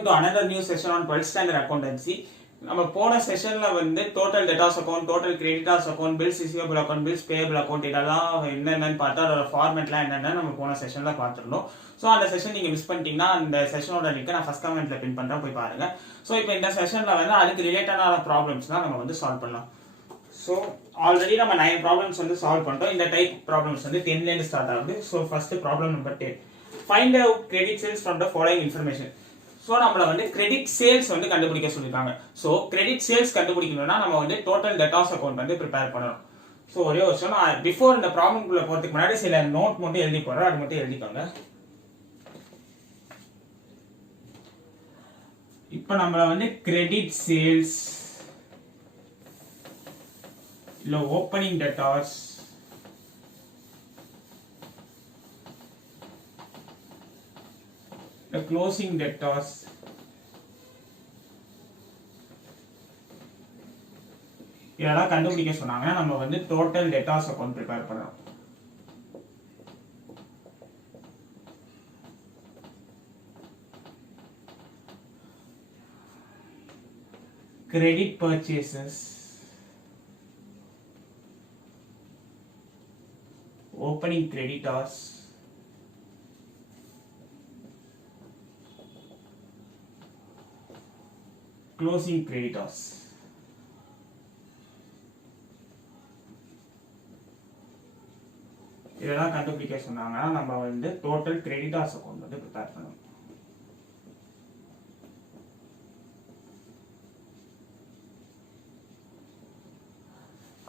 welcome to another new session on 12th standard accountancy. நம்ம போன செஷன்ல வந்து total debtors account, total creditors account, bills receivable account, bills payable account இதெல்லாம் என்னென்னு பார்த்தா அதோட ஃபார்மேட்லாம் என்னென்னு நம்ம போன செஷன்ல பார்த்துருந்தோம். ஸோ அந்த செஷன் நீங்க மிஸ் பண்ணிட்டீங்கன்னா அந்த செஷனோட லிங்க் நான் ஃபர்ஸ்ட் கமெண்ட்ல பின் பண்றேன், போய் பாருங்க. ஸோ இப்போ இந்த செஷன்ல வந்து அதுக்கு ரிலேட்டடான ப்ராப்ளம்ஸ் தான் நம்ம வந்து சால்வ் பண்ணலாம். ஸோ ஆல்ரெடி நம்ம 9 ப்ராப்ளம்ஸ் வந்து சால்வ் பண்ணிட்டோம். இந்த டைப் ப்ராப்ளம்ஸ் வந்து 10லேருந்து ஸ்டார்ட் ஆகுது. So first problem number 10. Find out credit sales from the following information. So நம்மள வந்து கிரெடிட் சேல்ஸ் வந்து கண்டுபிடிக்க சொல்லியிருக்காங்க. ஸோ கிரெடிட் சேல்ஸ் கண்டுபிடிக்கணும்னா நம்ம வந்து டோட்டல் டெட்டாஸ் அக்கௌண்ட் வந்து ப்ரிப்பேர் பண்ணணும். ஸோ ஒரே வருஷம் நான் பிஃபோர் இந்த ப்ராப்ளம்குள்ள போகிறதுக்கு முன்னாடி சில நோட் மட்டும் எழுதி போடுறேன், அது மட்டும் எழுதிக்கோங்க. இப்போ நம்மள வந்து கிரெடிட் சேல்ஸ் இல்ல opening debtors the closing debtors இதெல்லாம் கண்டுபிடிக்க சொன்னாங்க. நம்ம வந்து டோட்டல் டெட்டாஸ் அக்கௌண்ட் ப்ரிப்பேர் பண்ணணும். Credit purchases, opening creditors, closing creditors. இதெல்லாம் கண்டுபிடிக்க சொன்னாங்கன்னா நம்ம வந்து டோட்டல் கிரெடிட்டார்ஸ் அக்கௌண்ட் வந்து ப்ரிப்பேர் பண்ணணும்.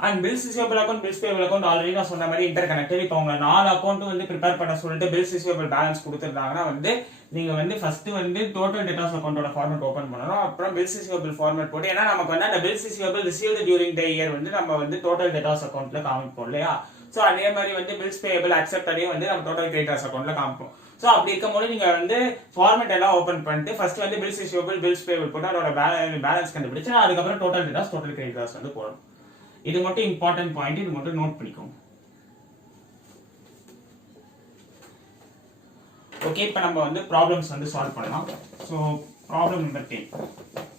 And bills receivable account, bills payable account already நான் சொன்ன மாதிரி இன்டர் கனெக்டட். இப்போ அவங்க 4 அக்கௌண்ட் வந்து ப்ரிப்பேர் பண்ண சொல்லிட்டு பில்ஸ் ரிசீவபிள் பேலன்ஸ் கொடுத்துருந்தாங்கன்னா வந்து நீங்க வந்து ஃபர்ஸ்ட் வந்து டோட்டல் டெட்டாஸ் அக்கௌண்டோட ஃபார்மேட் ஓபன் பண்ணணும். அப்புறம் பில்ஸ் ரிசீவபிள் ஃபார்மேட் போட்டு, ஏன்னா நமக்கு வந்து அந்த bills receivable received during the year வந்து நம்ம வந்து டோட்டல் டெட்டாஸ் அக்கௌண்ட்ல காமிப்போம் இல்லையா. ஸோ அதே மாதிரி வந்து பில்ஸ் பேயபிள் அக்செப்டடையும் வந்து நம்ம டோட்டல் கிரெடிட்டார்ஸ் அக்கௌண்ட்ல காமிப்போம். ஸோ அப்படி இருக்கும்போது நீங்க வந்து ஃபார்மேட் எல்லாம் ஓபன் பண்ணிட்டு ஃபர்ஸ்ட் வந்து பில்ஸ் ரிசீவபிள், பில்ஸ் பேயபிள் போட்டு அதோட பேலன்ஸ் கண்டுபிடிச்சு அதுக்கப்புறம் டோட்டல் டெட்டாஸ், டோட்டல் கிரெடிட்டார்ஸ் வந்து போடணும். இது மட்டும் இம்பார்ட்டன்ட் பாயிண்ட், இது மட்டும் நோட் பண்ணிக்கோங்க. ஓகே, இப்போ நம்ம வந்து ப்ராப்ளம்ஸ் வந்து சால்வ் பண்ணலாம். So problem number 10.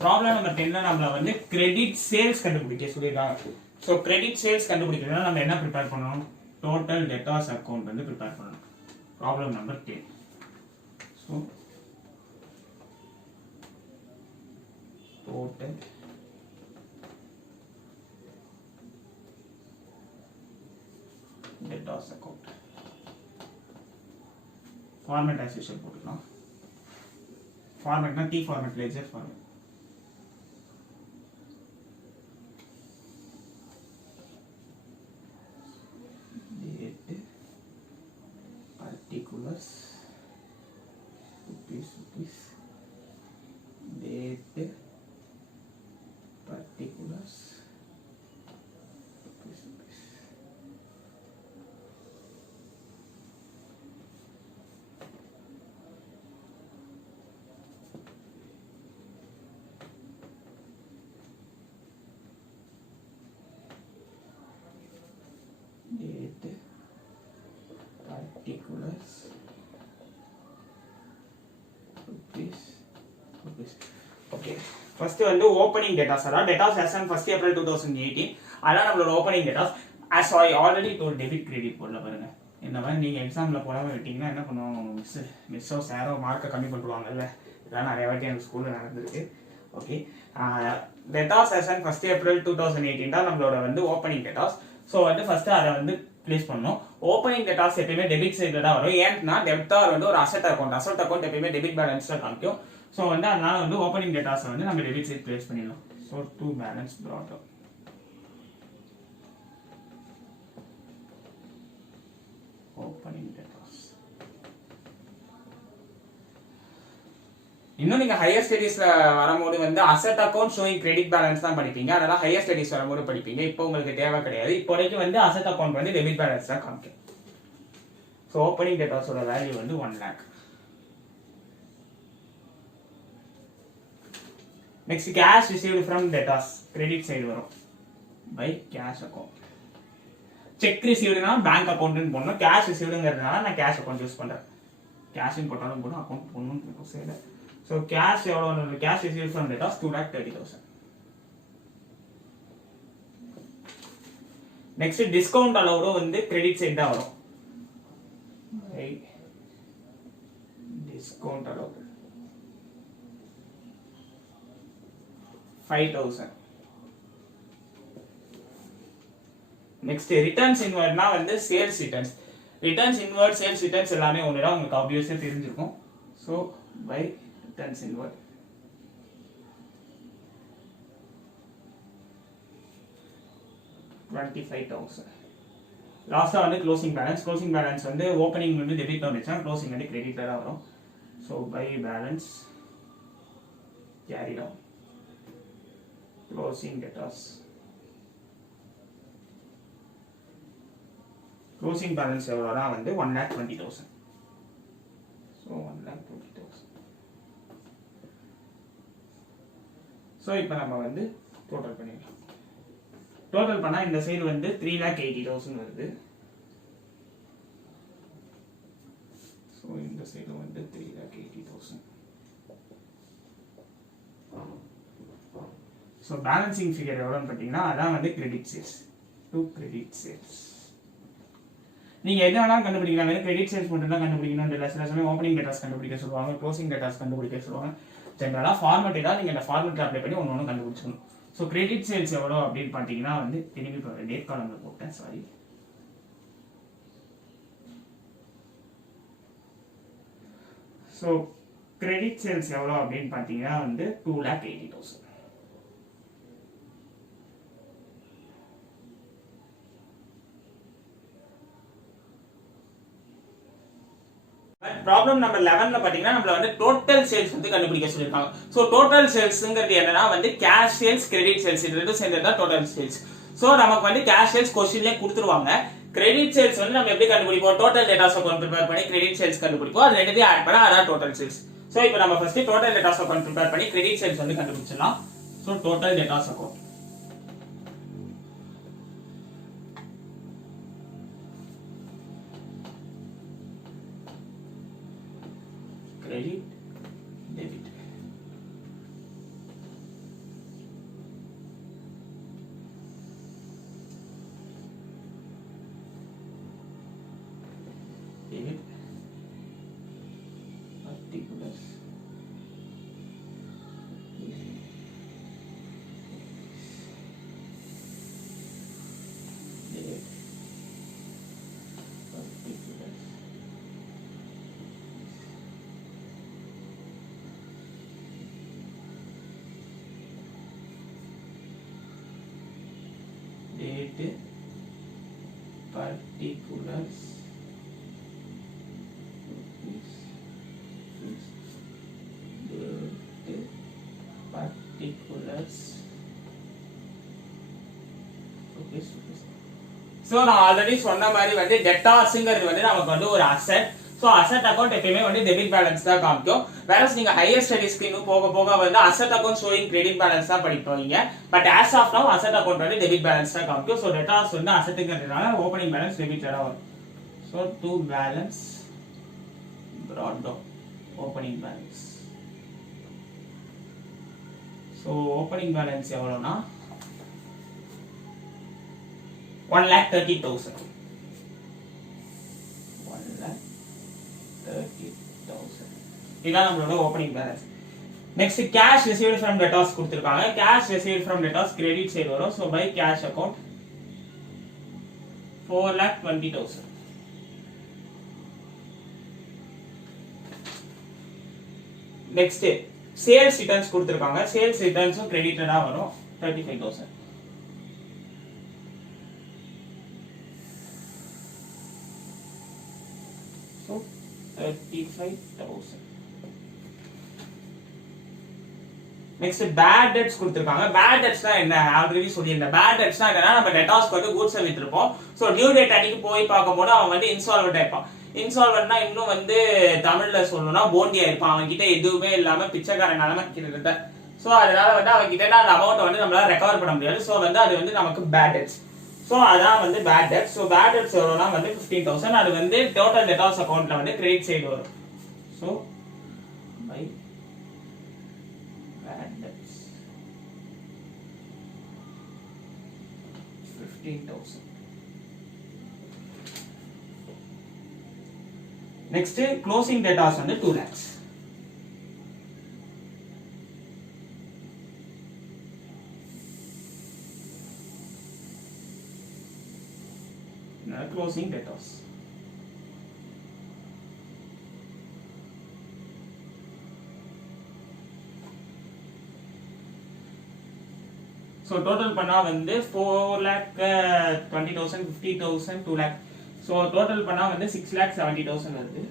Problem number 10ல நம்மள வந்து கிரெடிட் சேல்ஸ் கண்டுபிடிக்க சொல்லியிருக்காங்க. ஸோ கிரெடிட் சேல்ஸ் கண்டுபிடிக்கணும்னா நம்ம என்ன ப்ரிப்பேர் பண்ணணும்? டோட்டல் டெட்டாஸ் அக்கௌண்ட் வந்து ப்ரிப்பேர் பண்ணணும். Problem number 10. So total debtors account. Format as usual போட்டுக்கலாம். Formatனா T format, ledger format. Date, particulars, rupees, date, particulars, particulars, rupees. Okay, first வந்து opening debtors. அதாவது debtors as on 1st April 2018. அதான் நம்மளோட opening debtors. As I already told, debit credit போடல பாருங்க. இந்த மாதிரி நீங்க எக்ஸாம்ல போடாம விட்டீங்கன்னா என்ன பண்ணுவாங்க, மிஸ்ஸோ சாரோ மார்க்கை கம்மி பண்ணுவாங்கல்ல. இதெல்லாம் நிறைய வாட்டி எனக்கு ஸ்கூல்ல நடந்திருக்கு. Okay, debtors as on 1st April 2018 தான் நம்மளோட வந்து opening debtors. ஸோ வந்து ஃபர்ஸ்ட் அதை வந்து பிளேஸ் பண்ணணும். ஓப்பனிங் டெட்டாஸ் எப்பயுமே டெபிட் சைடில் தான் வரும். ஏன்னா டெப்டார் வந்து ஒரு அசெட் அக்கௌண்ட் எப்பயுமே டெபிட் பேலன்ஸ்ல காமிக்கும். ஸோ வந்து அதனால வந்து ஓப்பனிங் டெட்டாஸ் வந்து நம்ம டெபிட் சைட் பிளேஸ் பண்ணிடலாம். So to balance brought up. Opening debtors. இன்னும் நீங்க ஹையர் ஸ்டடீஸ்ல வரும்போது வந்து asset account showing credit balance தான் படிப்பீங்க. அதனால ஹையர் ஸ்டடீஸ் வரும்போது படிப்பீங்க. இப்போ உங்களுக்கு தேவை கிடையாது. இப்போதைக்கு வந்து அசெட் அக்கௌண்ட் வந்து டெபிட் பேலன்ஸ் தான் காமிக்கும். ஸோ ஓப்பனிங் டெட்டாஸோட வேல்யூ வந்து 1 lakh. Next cash received from debtors, credit side வரும் பை கேஷ் அக்கௌண்ட். செக் ரிசீவ்டுனா பேங்க் அக்கௌண்ட்னு போடணும். கேஷ் ரிசீவ்டுங்கிறதுனால நான் கேஷ் அக்கௌண்ட் யூஸ் பண்றேன். கேஷ் போட்டாலும் போடும், அக்கௌண்ட் போடணும் சைடு. ஸோ ஸோ கேஷ் எவ்வளோ வரும்? Cash received from debtors 2,30,000. Next discount அலவுடும் வந்து கிரெடிட் சைடு தான் வரும். Discount allowed 5,000. நெக்ஸ்ட் ரிட்டர்ன்ஸ் இன்வர்ட்னா வந்து sales returns. Returns inward sales returns எல்லாமே ஒண்ணுதான், உங்களுக்கு ஆப்வியஸா தெரிஞ்சிருக்கும். So by returns inward 25,000. லாஸ்டா வந்து க்ளோசிங் பேலன்ஸ் வந்து ஓப்பனிங் வந்து டெபிட் வந்துச்சா, க்ளோசிங் வந்து கிரெடிட்ல தான் வரும். So by balance carry down closing debtors. Closing balance எவ்வளோனா வந்து 1,20,000. ஸோ 1,20,000. ஸோ இப்போ நம்ம வந்து டோட்டல் பண்ணிடலாம். டோட்டல் பண்ணால் இந்த சைடு வந்து 3,80,000 வருது. ஸோ இந்த சைடு வந்து 3,80,000. ஸோ பேலன்சிங் ஃபிகர் எவ்வளோன்னு பார்த்தீங்கன்னா அதான் வந்து credit sales to credit sales. நீங்கள் எது வேணாலும் கண்டுபிடிக்கலாம். வெறும் கிரெடிட் சேல்ஸ் மட்டும் தான் கண்டுபிடிக்கணும் இல்லை. சில சமயம் ஓப்பனிங் டேட்டாஸ் கண்டுபிடிக்க சொல்லுவாங்க, க்ளோசிங் டேட்டாஸ் கண்டுபிடிக்க சொல்லுவாங்க. ஜென்ரலாக ஃபார்மேட் தான் நீங்கள் இந்த ஃபார்மேட்டில் அப்ளை பண்ணி ஒன்று கண்டுபிடிச்சிக்கணும். ஸோ கிரெடிட் சேல்ஸ் எவ்வளோ அப்படின்னு பார்த்தீங்கன்னா வந்து திரும்பி டேட் காலமில் போட்டேன், சாரி. ஸோ கிரெடிட் சேல்ஸ் எவ்வளோ அப்படின்னு பார்த்தீங்கன்னா வந்து 2,80,000. ப்ராப்ளம் நம்பர் 11ல பாத்தீங்கன்னா நம்மள வந்து டோட்டல் சேல்ஸ் வந்து கண்டுபிடிக்க சொல்லிருக்காங்க. சோ டோட்டல் சேல்ஸ்ங்கிறது என்னன்னா வந்து கேஷ் சேல்ஸ் கிரெடிட் சேல்ஸ் இது ரெண்டும் சேர்ந்தது தான் டோட்டல் சேல்ஸ். சோ நமக்கு வந்து கேஷ் சேல்ஸ் क्वेश्चनலயே கொடுத்துருவாங்க. கிரெடிட் சேல்ஸ் வந்து நம்ம எப்படி கண்டுபிடிப்போம்? டோட்டல் டேட்டாஸ் அக்கவுண்ட் ப்ரிப்பேர் பண்ணி கிரெடிட் சேல்ஸ் கண்டுபிடிப்போம். அது ரெண்டையும் ஆட் பண்ணா அதான் டோட்டல் சேல்ஸ். சோ இப்போ நம்ம first total debtors account prepare பண்ணி கிரெடிட் சேல்ஸ் வந்து கண்டுபிடிச்சலாம். So total debtors account credit debit. Debit particulars debit particulars date particulars date particulars. Okay, so நான் ஆல்ரெடி சொன்ன மாதிரி வந்து டெட்டார்ஸ்ங்கிறது வந்து நமக்கு வந்து ஒரு அசெட். சோ அசெட் அக்கவுண்ட் எப்பவுமே வந்து டெபிட் பேலன்ஸ் தான் காமிக்கும். வேறஸ் நீங்க ஹையர் ஸ்டடீஸ்க்கு இன்னும் போக போக வந்து asset account showing credit balance தான் படிப்பீங்க. பட் ஆஸ் ஆஃப் நவ அசெட் அக்கவுண்ட் வந்து டெபிட் பேலன்ஸ் தான் காமிக்கும். சோ டெட்டார்ஸ் வந்து அசெட்ங்கிறதுனால ஓபனிங் பேலன்ஸ் டெபிட்ல தான் வரும். So to balance brought down opening balance. So opening balance எவ்வளவுனா 1,30,000. 1,30,000 இதான் நம்மளோட opening balance. Next cash received from debtors கொடுத்திருக்காங்க. Cash received from debtors credit side வரும். So by cash account 4,20,000. Next sales returns கொடுத்திருக்காங்க. Sales ரிட்டர்ன்ஸும் கிரெடிட்டடா வரும் 35,000. So 35,000. Next bad debts கொடுத்திருக்காங்க. பேட் டெட்ஸ்னா என்ன ஆல்ரெடி சொல்லியிருந்தேன். பேட் டெட்ஸ்னா என்னன்னா நம்ம டெட்டாஸ்க்கு வந்து கூட்ஸ் வித்திருப்போம். சோ டியூ டேட் அன்னைக்கு போய் பார்க்கும்போது அவன் வந்து இன்சால்வென்ட் ஆயிப்பான். இன்சால்வென்ட்னா இன்னும் வந்து தமிழ்ல சொல்லணும்னா போண்டியா இருப்பான். அவன் கிட்ட எதுவுமே இல்லாம பிச்சைக்காரன் நிலைமை கிட்டத்தட்ட. சோ அதனால வந்து அவன் கிட்ட அந்த அமௌண்ட் வந்து நம்மளால ரெக்கவர் பண்ண முடியாது. சோ வந்து அது வந்து நமக்கு பேட் டெட்ஸ். சோ அதான் வந்து bad debts. So bad debts எவ்வளவுனா வந்து 15,000. அது வந்து டோட்டல் டெட்டாஸ் அக்கவுண்ட்ல வந்து கிரெடிட் சைடு வரும். So by 15,000. Next closing debtors வந்து 2 lakhs. Closing debtors. So total பண்ணா வந்து 4,20,000, 50,000, 2 lakh. So total பண்ணா வந்து 6,70,000 வருது.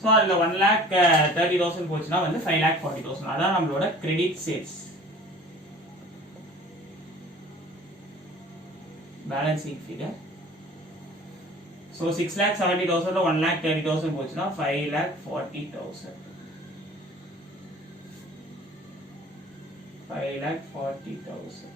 So அதுல 1,30,000 போச்சுன்னா வந்து 5,40,000. அதான் நம்மளோட credit sales. Balancing figure. So 6,70,000 ல 1,30,000 போச்சுன்னா 5,40,000. 5,40,000.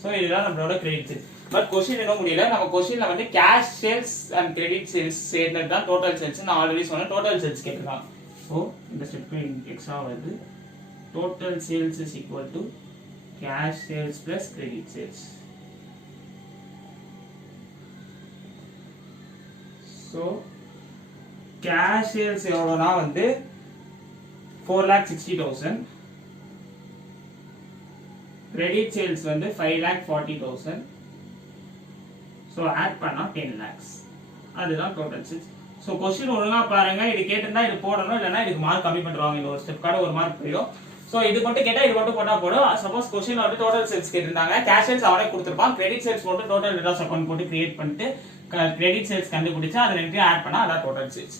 So இதுதான் நம்மளோட கிரெடிட் சேல்ஸ். பட் கொஸ்டின் என்ன முடியல, நம்ம கொஸ்டின்ல வந்து cash sales and credit sales சேர்ந்தது தான் டோட்டல் சேல்ஸ். நான் ஆல்ரெடி சொன்னேன் டோட்டல் சேல்ஸ் கேட்டிருக்காங்க. ஸோ இந்த ஸ்டெப்க்கு எக்ஸ்ட்ரா வருது. Total sales is equal to cash sales plus credit sales. So cash sales எவ்வளோனா வந்து 4,60,000. கிரெடிட் சேல்ஸ் வந்து 5,40,000. ஸோ ஆட் பண்ணா 10 lakhs. அதுதான் டோட்டல் சேல்ஸ். ஸோ கொஸ்டின் ஒழுங்கா பாருங்க. இது கேட்டிருந்தா இது போடணும், இல்லைன்னா இதுக்கு மார்க் கம்மி பண்ணுவாங்க. இந்த ஒரு ஸ்டெப் கார்டு ஒரு மார்க் போயிடும். ஸோ இது மட்டும் கேட்டால் இது மட்டும் போட்டா போடும். சப்போஸ் கொஸ்டின் வந்து டோட்டல் சேல்ஸ் கேட்டிருந்தாங்க, கேஷ் சேல்ஸ் அவனே கொடுத்துருப்பான். கிரெடிட் சேல்ஸ் போட்டு டோட்டல் டெட்டாஸ் அக்கௌண்ட் போட்டு கிரியேட் பண்ணிட்டு கிரெடிட் சேல்ஸ் கண்டுபிடிச்சா அதை ரெண்டையும் ஆட் பண்ணா அதான் total sales.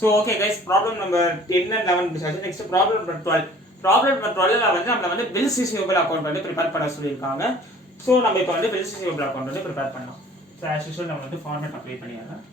So okay guys, problem number 10 and 11 முடிச்சாச்சு. Next problem number 12. Problem number 12ல வந்து நம்மள வந்து பில்ஸ் ரிசீவபிள் அக்கௌண்ட் வந்து ப்ரிப்பேர் பண்ண சொல்லியிருக்காங்க. ஸோ நம்ம இப்போ வந்து பில்ஸ் ரிசீவபிள் அக்கௌண்ட் வந்து ப்ரிப்பேர் பண்ணலாம். ஸோ ஆஸ் யூஷுவல் நம்ம வந்து ஃபார்மேட் அப்ளை பண்ணிடலாம்.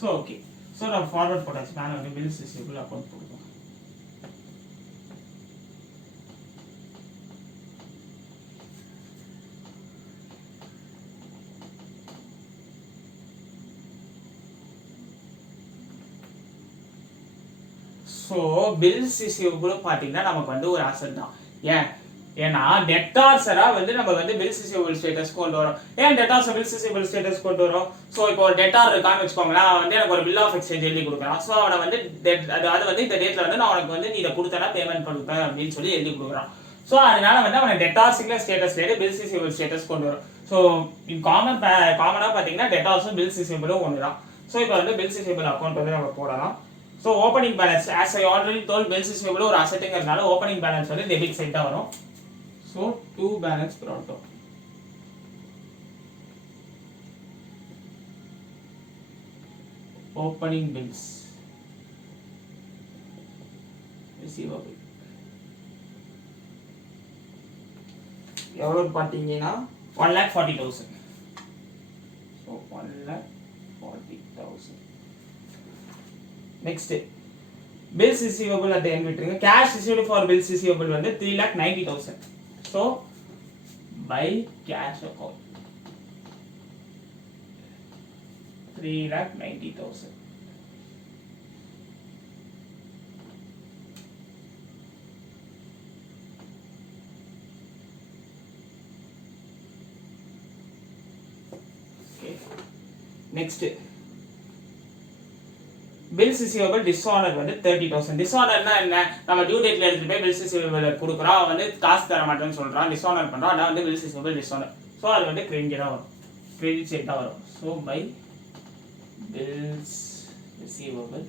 ஸோ ஓகே, ஸோ நம்ம ஃபார்வர்ட் போட்டாச்சு. நான் வந்து பில்ஸ் ரிசீவபிள் அக்கௌண்ட் போடுவோம். ஸோ பில்ஸ் ரிசீவபிள் பார்த்தீங்கன்னா நமக்கு வந்து ஒரு அசெட் தான். ஏன்னா டெட்டார்ஸரா வந்து நம்ம வந்து பில்ஸ் ரிசீவபிள் ஸ்டேட்டஸ் கொண்டு வரோம். ஏன் டெட்டார்ஸ் பில்ஸ் ரிசீவபிள் ஸ்டேட்டஸ் கொண்டு வரோம்? ஸோ இப்போ ஒரு டெட்டார் இருக்கான்னு வச்சுக்கோங்களேன், வந்து எனக்கு ஒரு பில் ஆஃப் எக்ஸ்சேஞ்ச் எழுதி கொடுக்குறான். ஸோ அவனை வந்து அது வந்து இந்த டேட்ல வந்து நான் உனக்கு வந்து நீ இதை கொடுத்தனா பேமெண்ட் கொடுப்பேன் அப்படின்னு சொல்லி எழுதி கொடுக்குறான். ஸோ அதனால வந்து அவனை டெட்டார்ஸுங்கிற ஸ்டேட்டஸ்ல பில்ஸ் ரிசீவபிள் ஸ்டேட்டஸ் கொண்டு வரும். ஸோ காமனா பார்த்தீங்கன்னா டெட்டார்ஸும் பில்ஸ் ரிசீவபிளும் ஒன்று தான். ஸோ இப்போ வந்து பில்ஸ் ரிசீவபிள் அக்கௌண்ட் வந்து நம்ம போடலாம். So opening balance as I already told bills receivable ஒரு அசெட்டுங்கிறதுனால ஓப்பனிங் பேலன்ஸ் வந்து டெபிட் சைட் தான் வரும். So to balance brought out. Opening bills receivable எவ்வளவு பாத்தீங்கன்னா 1,40,000. So 1,40,000. Next bills receivable at the end விட்டுருங்க. cash received for bills receivable வந்து 3,90,000. So by cash account 3,90,000. Okay. Next bills bills receivable dishonour வந்து 30,000. டிஸ்ஆனர்னா என்ன? நம்ம due டேட்ல எடுத்துட்டு போய் பில்ஸ் ரிசீவபிள் கொடுக்குறோம், அவன் வந்து காசு தர மாட்டேன்னு சொல்றான், டிஸ்ஆனர் பண்றான், அதான் வந்து பில்ஸ் ரிசீவபிள் டிஸ்ஆனர். ஸோ அது வந்து கிரெடிட் தான் வரும், கிரெடிட் சைட் தான் வரும். So by bills receivable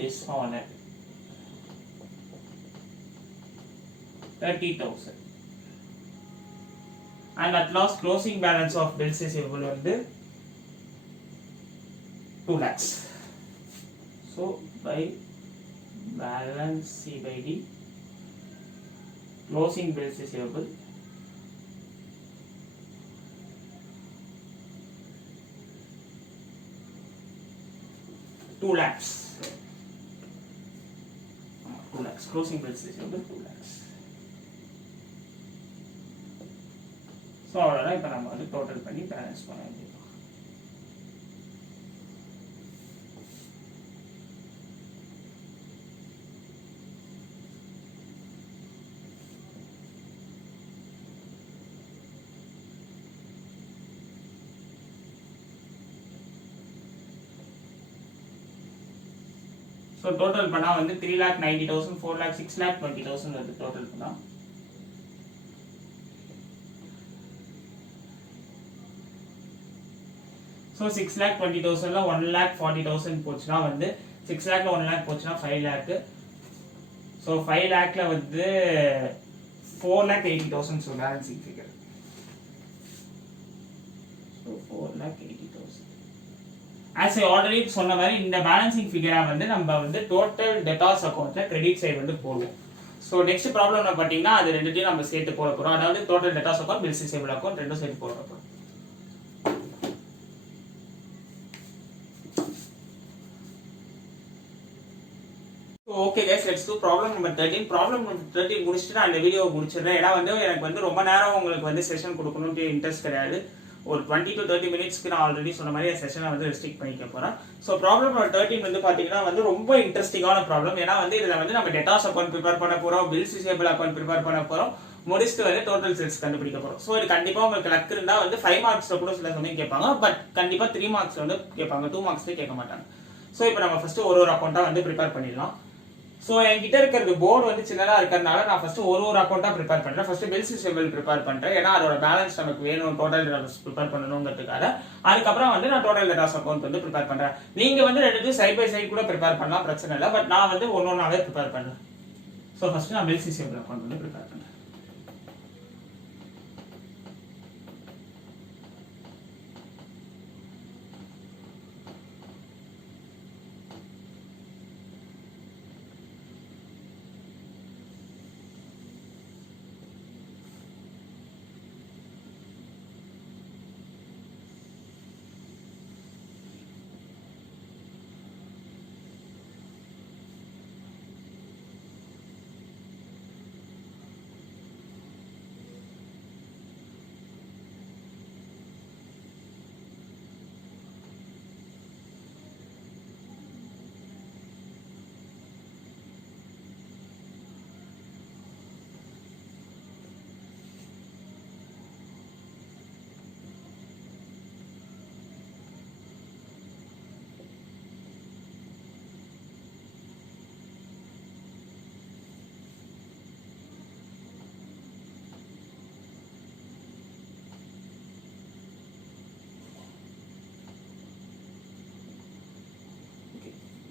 dishonour 30,000. And at last closing balance of bills receivable வந்து 2 lakhs. So by balance C by D, closing bills receivable $2 lakhs. 2 lakhs. Closing bills receivable 2 lakhs. So அவ்வளோதான். இப்போ நம்ம வந்து total பண்ணி balance பண்ண வேண்டியது. So total பண்ணால் வந்து 3,90,000, 4,00,000, 6,20,000 வருது டோட்டல் பண்ணால். ஸோ 6,20,000ல 1,40,000 போச்சுன்னா வந்து 6 lakhல 1 lakh போச்சுன்னா 5 lakh. ஸோ 5 lakhல வந்து 4,80,000. So balancing figure. So 4,80,000. As I already சொன்ன மாதிரி இந்த பேலன்சிங் ஃபிகரா வந்து நம்ம வந்து டோட்டல் டெட்டாஸ் அக்கௌண்ட்ல கிரெடிட் சைடு வந்து போடுவோம். ஸோ நெக்ஸ்ட் ப்ராப்ளம் என்ன பார்த்தீங்கன்னா அது ரெண்டுத்தையும் நம்ம சேர்த்து போட போகிறோம். அதாவது total debtors account, bills receivable account ரெண்டும் சேர்த்து போட போகிறோம். Okay guys, let's do problem number 13. Problem number 13 முடிச்சுட்டு நான் இந்த வீடியோ முடிச்சிடுறேன். ஏன்னா வந்து எனக்கு வந்து ரொம்ப நேரம் உங்களுக்கு வந்து செஷன் கொடுக்கணும்னு இன்ட்ரெஸ்ட் கிடையாது. ஒரு 20 to 30 மினிட்ஸ்க்கு நான் ஆல்ரெடி சொன்ன மாதிரி செஷனை வந்து ரெஸ்ட்ரிக்ட் பண்ணிக்க போறேன். ஸோ ப்ராப்ளம் நம்பர் 13 வந்து பாத்தீங்கன்னா வந்து ரொம்ப இன்ட்ரெஸ்டிங்கான ப்ராப்ளம். ஏன்னா வந்து இதுல வந்து நம்ம டெட்டாஸ் அக்கௌண்ட் ப்ரிப்பேர் பண்ண போறோம், பில்ஸ் ரிசீவபிள் அக்கௌண்ட் ப்ரிப்பேர் பண்ண போறோம், முடிச்சுட்டு வந்து டோட்டல் சேல்ஸ் கண்டுபிடிக்க போறோம். ஸோ இது கண்டிப்பா உங்களுக்கு லக் இருந்தா வந்து 5 மார்க்ஸ்ல கூட சில சமயம் கேட்பாங்க. பட் கண்டிப்பா 3 மார்க்ஸ் வந்து கேட்பாங்க, 2 மார்க்ஸ்ல கேட்க மாட்டாங்க. ஸோ இப்போ நம்ம ஃபர்ஸ்ட் ஒரு அக்கௌண்டா வந்து ப்ரிப்பேர் பண்ணிடலாம். ஸோ என்கிட்ட இருக்கிறது போர்டு வந்து சின்னதாக இருக்கிறதுனால நான் ஃபர்ஸ்ட் ஒரு அக்கௌண்ட்டாக ப்ரிப்பேர் பண்ணுறேன். ஃபர்ஸ்ட் பில்ஸ் ரிசீவபிள் ப்ரிப்பேர் பண்ணுறேன், ஏன்னா அதோட பேலன்ஸ் நமக்கு வேணும், டோட்டல் டேட்டாஸ் ப்ரிப்பேர் பண்ணணுங்கிறதுக்காக. அதுக்கப்புறம் வந்து நான் டோட்டல் டேட்டாஸ் அக்கௌண்ட் வந்து ப்ரிப்பேர் பண்ணுறேன். நீங்கள் வந்து ரெண்டுத்தையும் சைட் பை சைட் கூட ப்ரிப்பேர் பண்ணலாம், பிரச்சனை இல்லை. பட் நான் வந்து ஒன்னொன்னாவே ப்ரிப்பேர் பண்ணுறேன். ஸோ ஃபர்ஸ்ட் நான் பில்ஸ் ரிசீவபிள் அக்கௌண்ட் வந்து ப்ரிப்பேர் பண்ணுறேன்.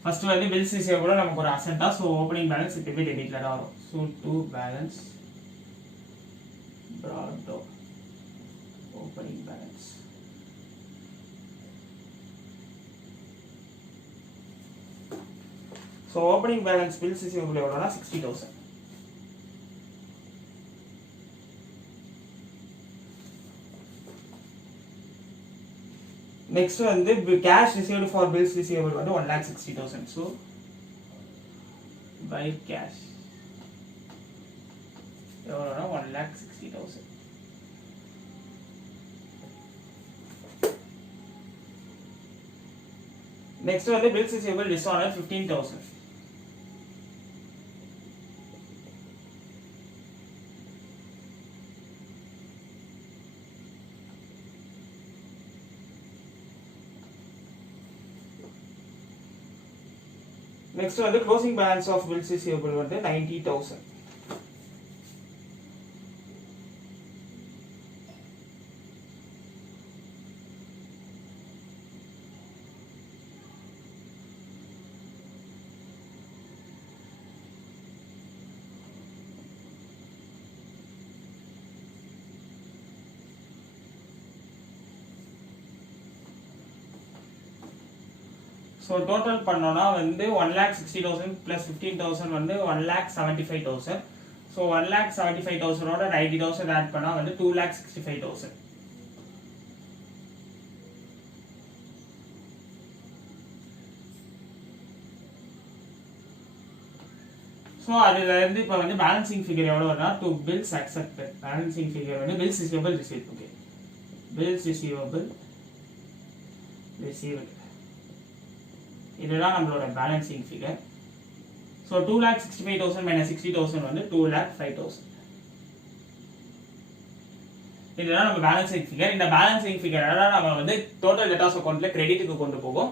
ஃபர்ஸ்ட் வந்து பில்ஸ் ரிசீவபிள் நமக்கு ஒரு அசெட்டா. ஸோ ஓப்பனிங் பேலன்ஸ் இப்பவே டெபிட்ல தான் வரும். So to balance brought down opening balance. So opening balance bills receivable எவ்வளோனா 60,000. நெக்ஸ்ட் வந்து cash received for bills receivable வந்து 1,60,000. ஸோ பை கேஷ் எவ்வளோனா 1,60,000. நெக்ஸ்ட் வந்து பில்ஸ் ரிசீவபிள் டிஸ்ஆனர் 15,000. நெக்ஸ்ட் வந்து closing balance of bills receivable வந்து 90,000. So total பண்ணோன்னா வந்து 1,60,000 plus 15,000 வந்து 1,75,000. ஸோ 1,75,000ஓட 90,000 ஆட் பண்ணால் வந்து 2,65,000. ஸோ அதுலேருந்து இப்போ வந்து பேலன்சிங் ஃபிகர் எவ்வளோ வரும்னா to bills accepted. Balancing figure வந்து bills receivable receive. Okay, bills receivable receivable இதுதான் நம்மளோட பேலன்சிங் ஃபிகர். ஸோ 2,65,000 மைனஸ் 60,000 வந்து 2,05,000. இதுதான் நம்ம பேலன்சிங் ஃபிகர். இந்த பேலன்சிங் ஃபிகர் நம்ம வந்து டோட்டல் டெட்டாஸ் அக்கௌண்ட்ல கிரெடிட்டுக்கு கொண்டு போகும்.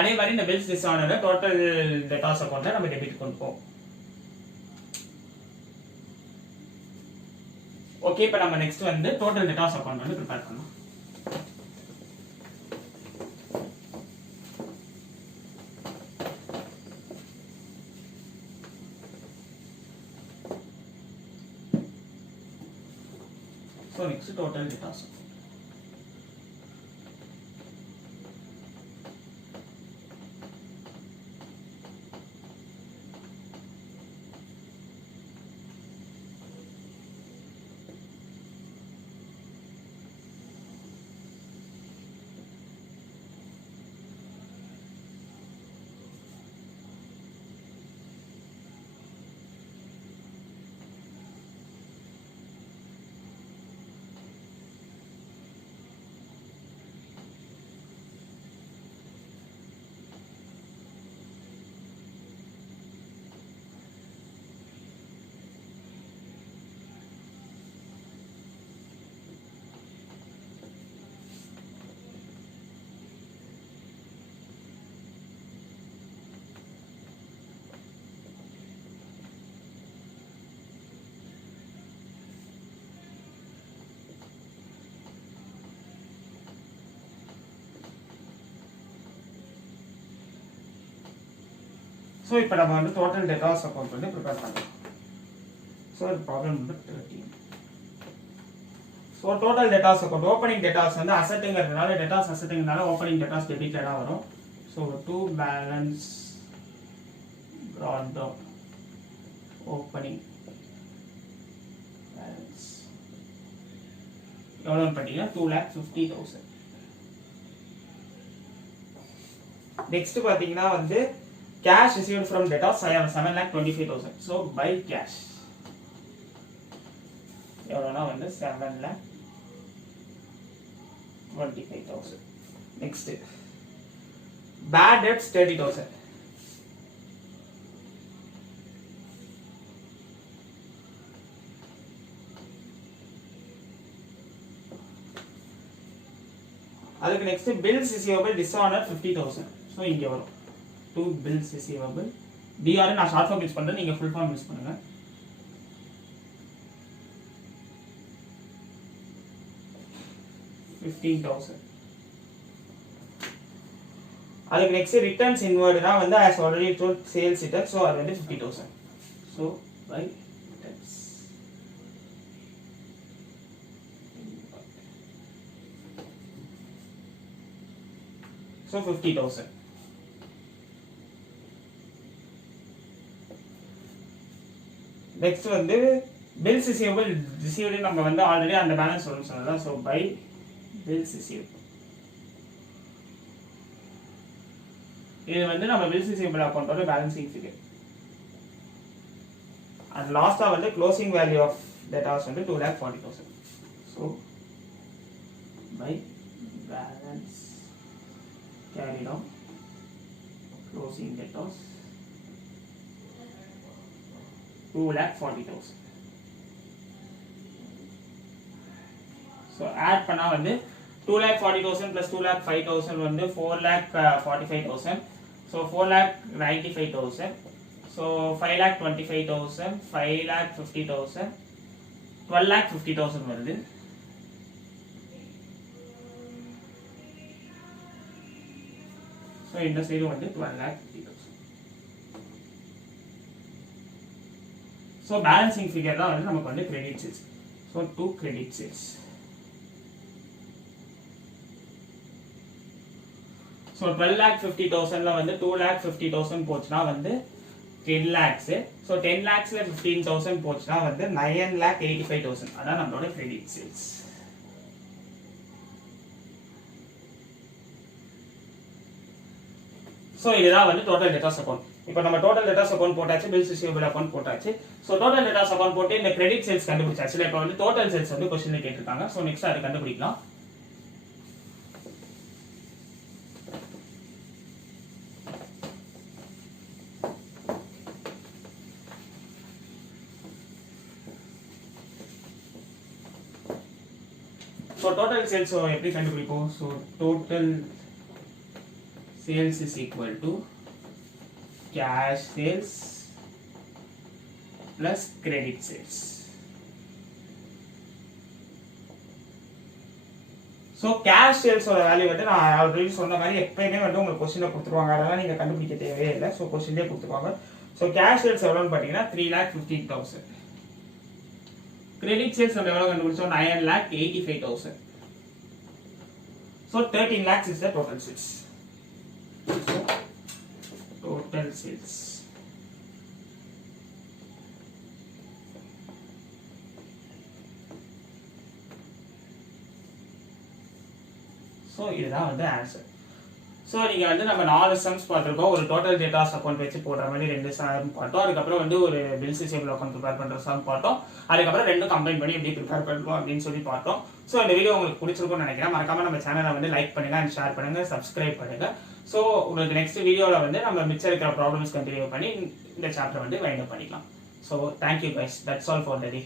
அதே மாதிரி இந்த பில்ஸ் டிஸ்ஆனரை டோட்டல் டெட்டாஸ் அக்கௌண்ட்ல நம்ம டெபிட் கொண்டு போவோம். ஓகே, இப்போ நம்ம நெக்ஸ்ட் வந்து டோட்டல் டெட்டாஸ் அக்கௌண்ட் வந்து ப்ரிப்பேர் பண்ணலாம். So next total debtors. So இப்போ நம்ம வந்து டோட்டல் டெட்டாஸ் அக்கௌண்ட் வந்து ப்ரிப்பேர் பண்ணலாம். So problem number 13. So total debtors account opening debtors வந்து அசட்டுங்கிறதுனால டெட்டாஸ் அசட்டுங்கிறதுனால ஓப்பனிங் டெட்டாஸ் டெபிட்டடாக வரும். So to balance brought down opening balance எவ்வளோன்னு பார்த்தீங்கன்னா 2,50,000. நெக்ஸ்ட் பார்த்தீங்கன்னா வந்து cash received from debtors I have 7,25,000. So buy cash. எவ்வளோனா வந்து 7,25,000. Next bad debts 30,000. அதுக்கு next bills receivable dishonor 50,000. So இங்க வரும் to bills receivable. DR நான் ஷார்ட் ஃபார்ம் யூஸ் பண்றேன், நீங்க ஃபுல் ஃபார்ம் யூஸ் பண்ணுங்க. $15,000. அதுக்கு நெக்ஸ்ட் ரிட்டர்ன்ஸ் இன்வர்ட்னா வந்து as already told sales return, so அது வந்து 50,000. so by returns. so 50,000. Next வந்து பில்ஸ் ரிசீவபிள் ரிசீவ்டு நம்ம வந்து ஆல்ரெடி அந்த பேலன்ஸ் வரும் சொல்லலாம். ஸோ பை பில்ஸ் ரிசீவ் இது வந்து நம்ம பில்ஸ் ரிசீவபிள் அக்கௌண்ட்டோட பேலன்சிங் ஃபிகர். அண்ட் லாஸ்டா வந்து க்ளோசிங் வேல்யூ ஆஃப் டெட்டாஸ் வந்து 2,40,000. So by balance carried on closing debtors 2,40,000. So add பண்ணா வந்து 2,40,000 plus 2,05,000 வந்து 4,45,000. So 4,95,000. So 5,25,000, 5,50,000, 12,50,000 வருது. So இந்த சைடு வந்து 12,50,000. So balancing figure தான் வந்து நமக்கு வந்து credit sales. So 2 credit sales. So 12,50,000ல வந்து 2,50,000 போச்சுனா வந்து 10 lakhs. So 10 lakhsல 15,000 போச்சுனா வந்து 9,85,000. அதான் நம்மளோட credit sales. So இதுதான் வந்து total debtors account. இப்போ நம்ம total debtors account போட்டாச்சு, bills receivable account போட்டாச்சு. So total debtors account போட்டு இந்த credit sales கண்டுபிடிச்சாச்சு. இப்போ வந்து total sales வந்து क्वेश्चன்ல கேட்டிருக்காங்க. So next அது கண்டுபிடிக்கலாம். So total sales எப்படி கண்டுபிடிப்போம்? So total sales is equal to cash sales plus credit sales. So cash sales ஓட வேல்யூ வந்து நான் ஆல்ரெடி சொன்ன மாதிரி எப்பயுமே வந்து உங்களுக்கு क्वेश्चनல கொடுத்துருவாங்க. அதனால நீங்க கண்டுபிடிக்க தேவையே இல்லை. So क्वेश्चनலயே கொடுத்துருவாங்க. So cash sales எவ்வளவுன்னு பாத்தீங்கன்னா 3,15,000. Credit sales நம்ம எவ்வளவு கண்டுபிடிச்சோம்? 9,85,000. So 13 lakhs is the total sales. So total sales. So இதுதான் வந்து ஆன்சர். ஸோ நீங்கள் வந்து நம்ம 4 சம்ஸ் பார்த்துருக்கோம். ஒரு டோட்டல் டேட்டாஸ் அக்கௌண்ட் வச்சு போடுற மாதிரி 2 சம் பார்த்தோம். அதுக்கப்புறம் வந்து ஒரு பில்ஸ் ரிசீவபிள் அக்கௌண்ட் ப்ரிப்பேர் பண்ணுற சம் பார்த்தோம். அதுக்கப்புறம் 2 கம்பைன் பண்ணி எப்படி ப்ரிப்பேர் பண்ணுவோம் அப்படின்னு சொல்லி பார்த்தோம். ஸோ இந்த வீடியோ உங்களுக்கு பிடிச்சிருக்கும்னு நினைக்கிறேன். மறக்காம நம்ம சேனலை வந்து லைக் பண்ணுங்க அண்ட் ஷேர் பண்ணுங்க, சப்ஸ்கிரைப் பண்ணுங்க. ஸோ உங்களுக்கு நெக்ஸ்ட் வீடியோவில் வந்து நம்ம மிச்சம் இருக்கிற ப்ராப்ளம்ஸ் கண்டினியூ பண்ணி இந்த சாப்டர் வந்து வைண்ட் அப் பண்ணிக்கலாம். So thank you guys, that's all for the day.